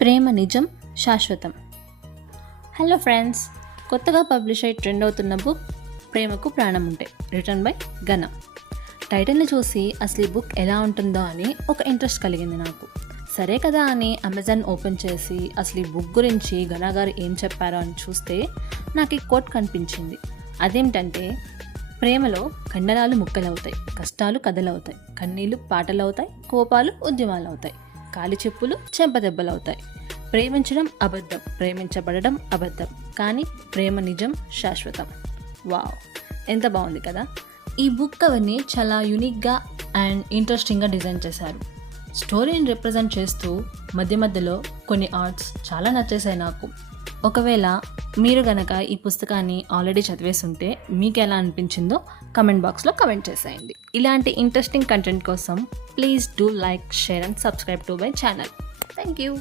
ప్రేమ నిజం శాశ్వతం. Hello friends, కొత్తగా పబ్లిష్ అయి ట్రెండ్ అవుతున్న బుక్ ప్రేమకు ప్రాణం ఉంటే, రిటర్న్ బై ఘన. టైటిల్ని చూసి అసలు ఈ బుక్ ఎలా ఉంటుందో అని ఒక ఇంట్రెస్ట్ కలిగింది నాకు. సరే కదా అని అమెజాన్ ఓపెన్ చేసి అసలు ఈ బుక్ గురించి ఘన గారు ఏం చెప్పారో అని చూస్తే నాకు ఈ కోట్ కనిపించింది. అదేమిటంటే, ప్రేమలో కండరాలు ముక్కలవుతాయి, కష్టాలు కథలవుతాయి, కన్నీళ్ళు పాటలవుతాయి, కోపాలు ఉద్యమాలు అవుతాయి, కాలి చెప్పులు చెంపదెబ్బలవుతాయి. ప్రేమించడం అబద్ధం, ప్రేమించబడడం అబద్ధం, కానీ ప్రేమ నిజం శాశ్వతం. వావ్, ఎంత బాగుంది కదా. ఈ బుక్ కవర్ని చాలా యూనిక్గా అండ్ ఇంట్రెస్టింగ్గా డిజైన్ చేశారు. స్టోరీని రిప్రజెంట్ చేస్తూ మధ్య మధ్యలో కొన్ని ఆర్ట్స్ చాలా నచ్చేసాయి నాకు. ఒకవేళ మీరు గనక ఈ పుస్తకాన్ని ఆల్రెడీ చదివేసి ఉంటే మీకు ఎలా అనిపించిందో కమెంట్ బాక్స్లో కమెంట్ చేసేయండి. ఇలాంటి ఇంట్రెస్టింగ్ కంటెంట్ కోసం please do like, share and subscribe to my channel. Thank you.